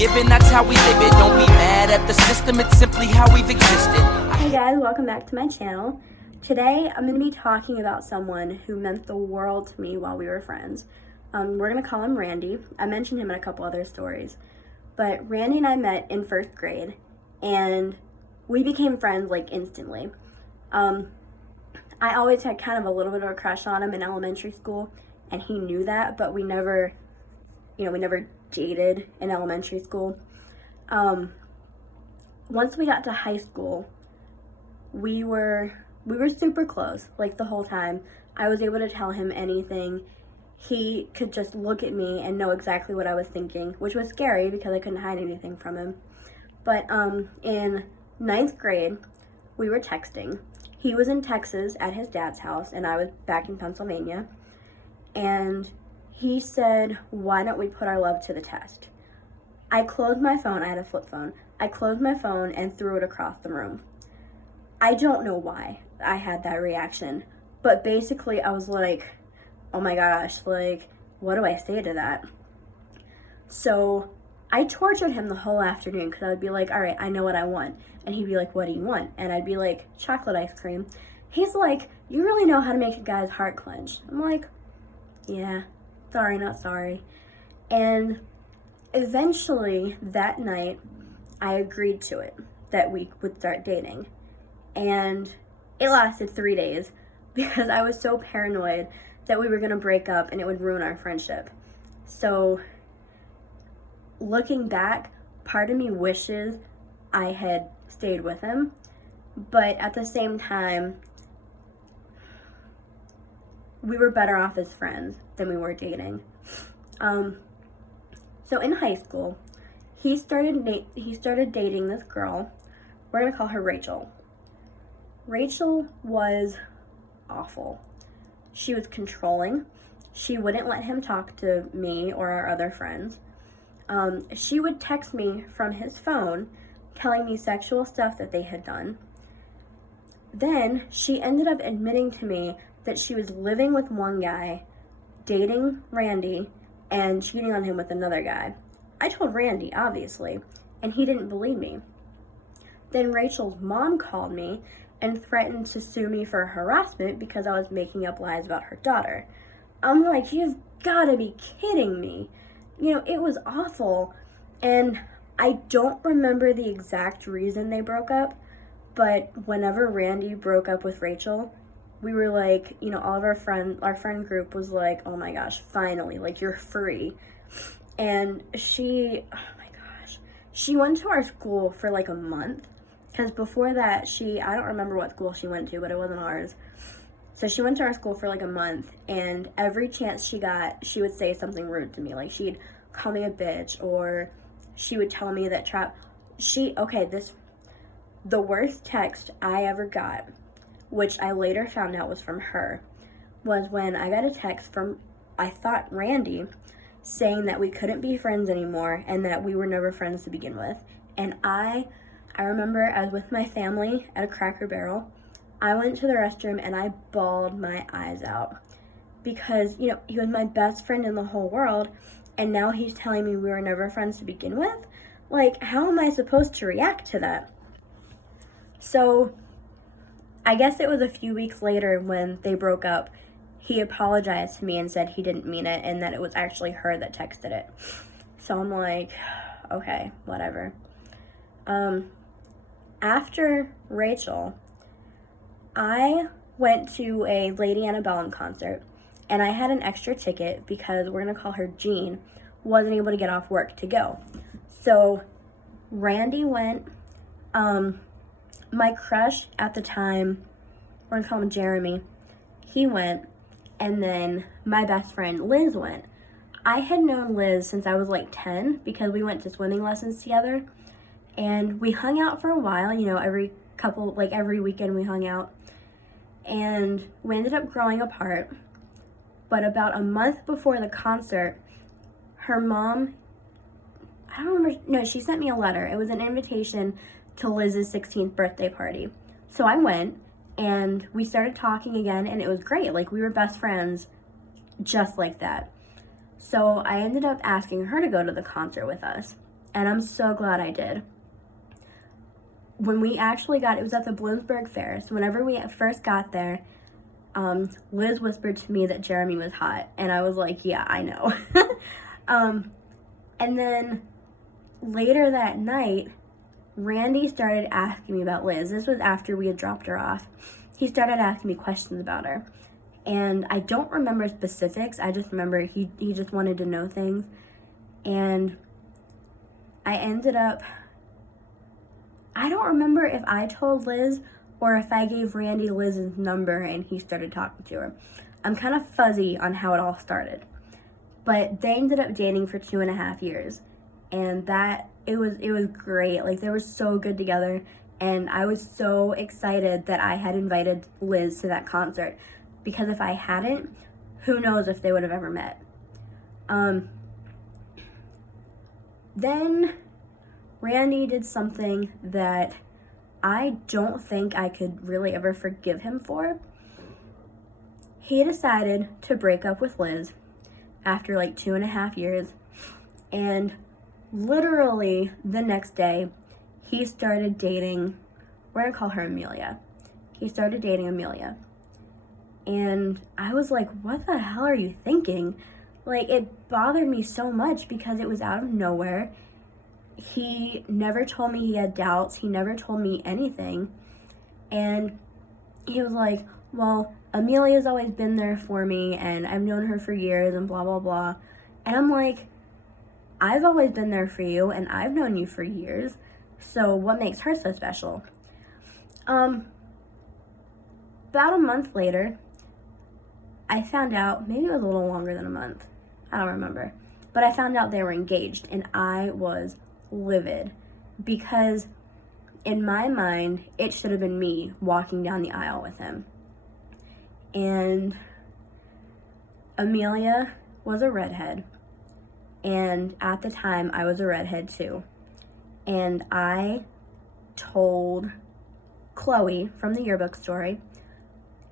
given, that's how we live it. Don't be mad at the system, it's simply how we've existed. Hey guys, welcome back to my channel. Today I'm going to be talking about someone who meant the world to me while we were friends. We're going to call him Randy. I mentioned him in a couple other stories. But Randy and I met in first grade, and we became friends like instantly. I always had kind of a little bit of a crush on him in elementary school, and he knew that, but we never dated in elementary school. Once we got to high school, we were super close, like the whole time. I was able to tell him anything. He could just look at me and know exactly what I was thinking, which was scary because I couldn't hide anything from him. But in ninth grade, we were texting. He was in Texas at his dad's house, and I was back in Pennsylvania. And he said, "Why don't we put our love to the test?" I closed my phone. I had a flip phone. I closed my phone and threw it across the room. I don't know why I had that reaction, but basically I was like, oh my gosh, like, what do I say to that? So I tortured him the whole afternoon because I would be like, all right, I know what I want. And he'd be like, what do you want? And I'd be like, chocolate ice cream. He's like, you really know how to make a guy's heart clench. I'm like, yeah, sorry, not sorry. And eventually that night, I agreed to it, that we would start dating. And it lasted 3 days because I was so paranoid that we were going to break up and it would ruin our friendship. So looking back, part of me wishes I had stayed with him, but at the same time, we were better off as friends than we were dating. So in high school, he started dating this girl. We're going to call her Rachel. Rachel was awful. She was controlling. She wouldn't let him talk to me or our other friends. She would text me from his phone telling me sexual stuff that they had done. Then she ended up admitting to me that she was living with one guy, dating Randy, and cheating on him with another guy. I told Randy, obviously, and he didn't believe me. Then Rachel's mom called me and threatened to sue me for harassment because I was making up lies about her daughter. I'm like, you've got to be kidding me. You know, it was awful. And I don't remember the exact reason they broke up, but whenever Randy broke up with Rachel, we were like, you know, all of our friend group was like, oh my gosh, finally, like, you're free. And she went to our school for like a month. Because before that, I don't remember what school she went to, but it wasn't ours. So she went to our school for like a month, and every chance she got, she would say something rude to me. Like, she'd call me a bitch, or she would tell me that the worst text I ever got, which I later found out was from her, was when I got a text from, I thought, Randy, saying that we couldn't be friends anymore and that we were never friends to begin with. And I remember I was with my family at a Cracker Barrel. I went to the restroom and I bawled my eyes out because, you know, he was my best friend in the whole world, and now he's telling me we were never friends to begin with. Like, how am I supposed to react to that? So I guess it was a few weeks later when they broke up, he apologized to me and said he didn't mean it and that it was actually her that texted it. So I'm like, okay, whatever. After Rachel, I went to a Lady Antebellum concert, and I had an extra ticket because we're going to call her Jean, wasn't able to get off work to go. So Randy went, my crush at the time, we're going to call him Jeremy, he went, and then my best friend Liz went. I had known Liz since I was like 10 because we went to swimming lessons together. And we hung out for a while, you know, every weekend we hung out. And we ended up growing apart. But about a month before the concert, her mom, I don't remember, no, she sent me a letter. It was an invitation to Liz's 16th birthday party. So I went, and we started talking again, and it was great. Like, we were best friends just like that. So I ended up asking her to go to the concert with us. and I'm so glad I did. When we actually got, it was at the Bloomsburg Fair, so whenever we first got there, Liz whispered to me that Jeremy was hot, and I was like, yeah, I know. And then later that night, Randy started asking me about Liz. This was after we had dropped her off. He started asking me questions about her. And I don't remember specifics. I just remember he just wanted to know things. And I ended up, I don't remember if I told Liz or if I gave Randy Liz's number and he started talking to her. I'm kind of fuzzy on how it all started. But they ended up dating for 2.5 years. And it was great. Like, they were so good together. And I was so excited that I had invited Liz to that concert. Because if I hadn't, who knows if they would have ever met. Then Randy did something that I don't think I could really ever forgive him for. He decided to break up with Liz after like 2.5 years. And literally the next day, he started dating, we're gonna call her Amelia. He started dating Amelia. And I was like, what the hell are you thinking? Like, it bothered me so much because it was out of nowhere. He never told me he had doubts. He never told me anything. And he was like, well, Amelia's always been there for me and I've known her for years and blah, blah, blah. And I'm like, I've always been there for you and I've known you for years. So what makes her so special? About a month later, I found out, maybe it was a little longer than a month. I don't remember. But I found out they were engaged and I was livid because in my mind, it should have been me walking down the aisle with him. And Amelia was a redhead. And at the time, I was a redhead too. And I told Chloe from the yearbook story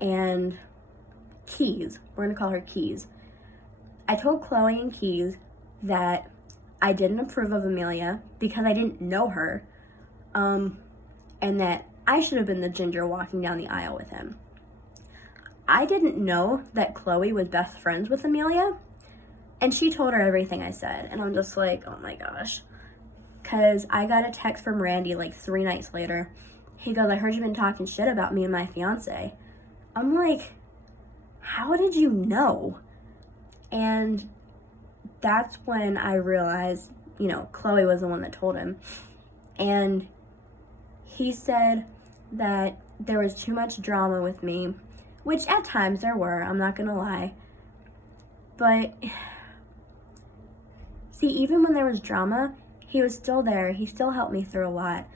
and Keys, we're going to call her Keys. I told Chloe and Keys that I didn't approve of Amelia because I didn't know her, and that I should have been the ginger walking down the aisle with him. I didn't know that Chloe was best friends with Amelia, and she told her everything I said, and I'm just like, oh my gosh. Because I got a text from Randy like 3 nights later. He goes, I heard you've been talking shit about me and my fiance. I'm like, how did you know? And that's when I realized, Chloe was the one that told him. And he said that there was too much drama with me, which at times there were, I'm not gonna lie. But see, even when there was drama, he was still there. He still helped me through a lot.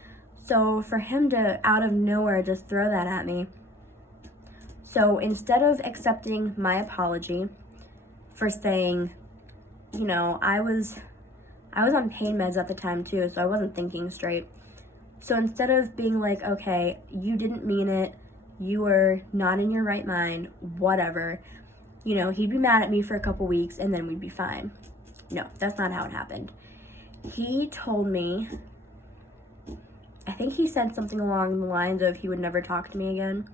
So for him to out of nowhere just throw that at me. So instead of accepting my apology for saying, I was on pain meds at the time too, so I wasn't thinking straight. So instead of being like, okay, you didn't mean it, you were not in your right mind, whatever, he'd be mad at me for a couple weeks and then we'd be fine. No, that's not how it happened. He told me, I think he said something along the lines of he would never talk to me again.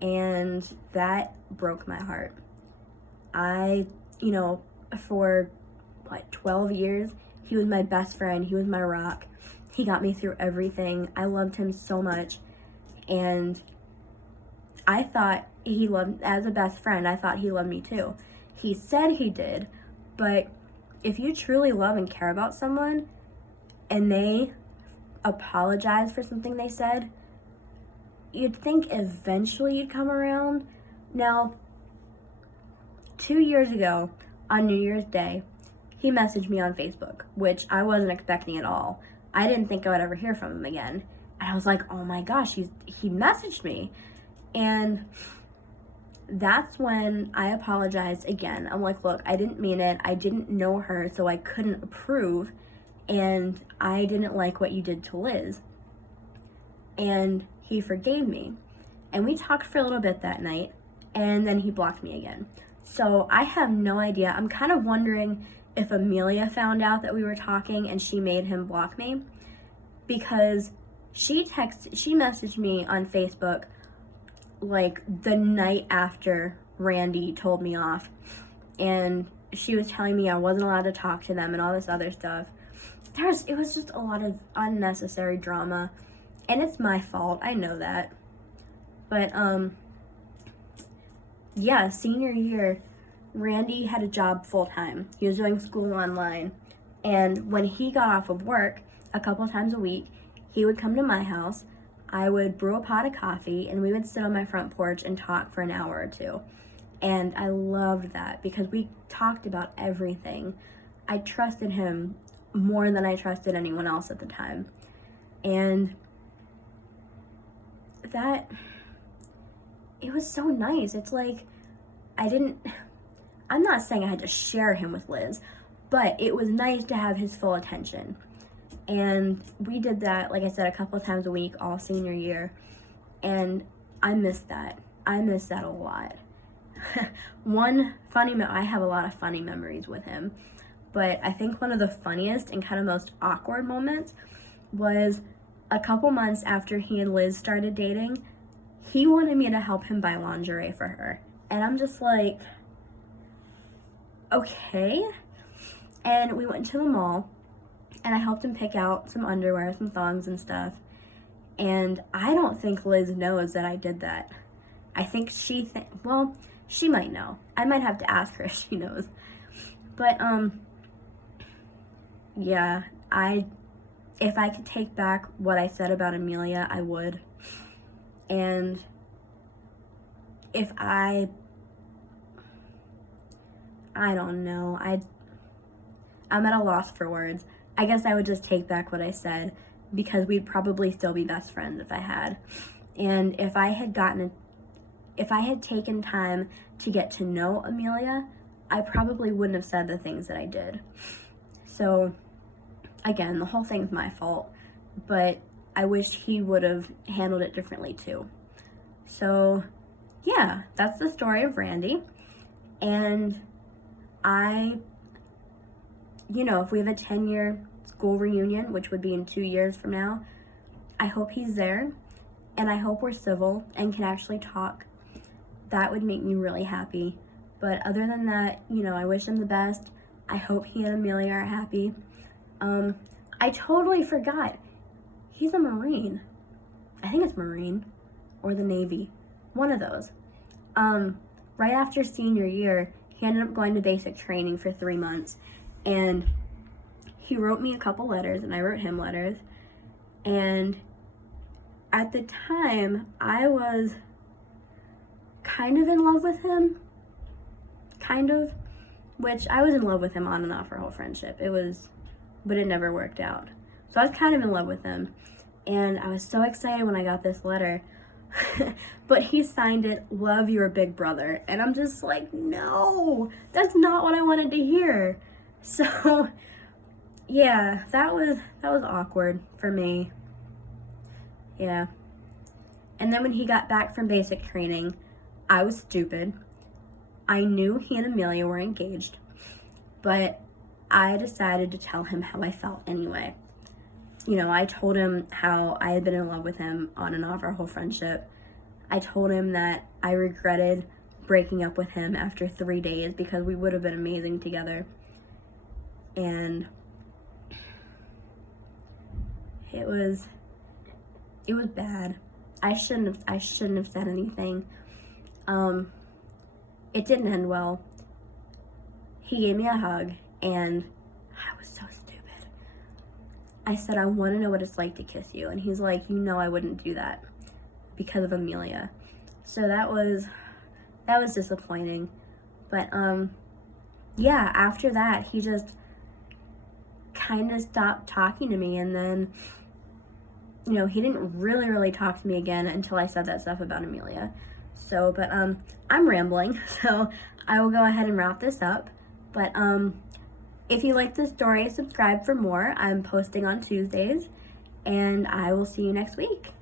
And that broke my heart. For 12 years, he was my best friend. He was my rock. He got me through everything. I loved him so much. And I thought he loved, as a best friend, I thought he loved me too. He said he did, but if you truly love and care about someone and they apologize for something they said, you'd think eventually you'd come around. Now, 2 years ago, on New Year's Day, he messaged me on Facebook, which I wasn't expecting at all. I didn't think I would ever hear from him again. And I was like, oh my gosh, he messaged me. And that's when I apologized again. I'm like, look, I didn't mean it. I didn't know her, so I couldn't approve. And I didn't like what you did to Liz. And he forgave me. And we talked for a little bit that night. And then he blocked me again. So I have no idea. I'm kind of wondering if Amelia found out that we were talking and she made him block me, because she messaged me on Facebook like the night after Randy told me off, and she was telling me I wasn't allowed to talk to them and all this other stuff. It was just a lot of unnecessary drama, and it's my fault, I know that. But yeah, senior year, Randy had a job full-time. He was doing school online, and when he got off of work a couple times a week, he would come to my house. I would brew a pot of coffee, and we would sit on my front porch and talk for an hour or two. And I loved that because we talked about everything. I trusted him more than I trusted anyone else at the time. And it was so nice. It's like, I'm not saying I had to share him with Liz, but it was nice to have his full attention. And we did that, like I said, a couple of times a week all senior year. And I miss that. I miss that a lot. I have a lot of funny memories with him, but I think one of the funniest and kind of most awkward moments was a couple months after he and Liz started dating. He wanted me to help him buy lingerie for her. And I'm just like, okay. And we went to the mall, and I helped him pick out some underwear, some thongs and stuff. And I don't think Liz knows that I did that. I think she might know. I might have to ask her if she knows. But, yeah, if I could take back what I said about Amelia, I would. And if I don't know, I'm at a loss for words. I guess I would just take back what I said, because we'd probably still be best friends if I had. And if I had taken time to get to know Amelia, I probably wouldn't have said the things that I did. So, again, the whole thing's my fault, but I wish he would have handled it differently too. So, yeah, that's the story of Randy. And if we have a 10-year school reunion, which would be in 2 years from now, I hope he's there, and I hope we're civil and can actually talk. That would make me really happy. But other than that, I wish him the best. I hope he and Amelia are happy. I totally forgot. He's a Marine. I think it's Marine or the Navy. One of those. Right after senior year, he ended up going to basic training for 3 months. And he wrote me a couple letters, and I wrote him letters. And at the time, I was kind of in love with him. Which I was in love with him on and off our whole friendship. But it never worked out. So I was kind of in love with him. And I was so excited when I got this letter. But he signed it, "Love, your big brother." And I'm just like, no, that's not what I wanted to hear. So, yeah, that was awkward for me. Yeah. And then when he got back from basic training, I was stupid. I knew he and Amelia were engaged, but I decided to tell him how I felt anyway. I told him how I had been in love with him on and off our whole friendship. I told him that I regretted breaking up with him after 3 days because we would have been amazing together. And it was bad. I shouldn't have said anything. It didn't end well. He gave me a hug, and I was so stupid. I said, "I want to know what it's like to kiss you." And he's like, "I wouldn't do that because of Amelia." So that was disappointing. But yeah, after that, he just kind of stopped talking to me, and then he didn't really talk to me again until I said that stuff about Amelia. So, but I'm rambling, so I will go ahead and wrap this up. But if you like this story, subscribe for more. I'm posting on Tuesdays, and I will see you next week.